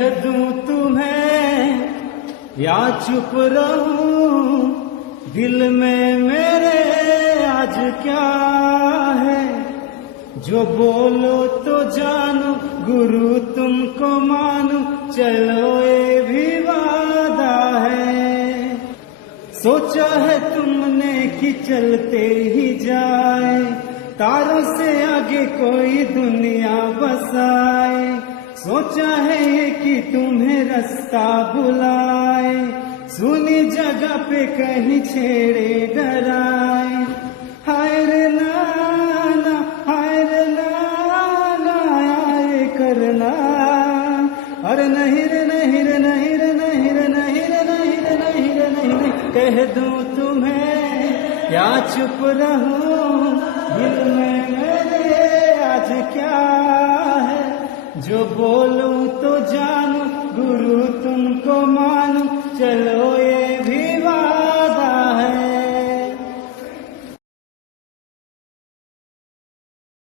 कह दूं तुम्हें या चुप रहूं, दिल में मेरे आज क्या है। जो बोलो तो जानो गुरु तुमको मानो, चलो ये भी वादा है। सोचा है तुमने कि चलते ही जाए, तारों से आगे कोई दुनिया बसाए। सोचा है ये कि तुम्हें रास्ता बुलाए, सुनी जगह पे कहीं छेड़े डराए। हाय रे नाना, हाय रे नाना, आए करना। अरे नहीं रे नहीं रे नहीं रे नहीं रे नहीं रे नहीं रे नहीं रे नहीं रे। कह दूं तुम्हें या चुप रहूं, दिल में मेरे आज क्या है। जो बोलूं तो जानो गुरु तुमको मानो, चलो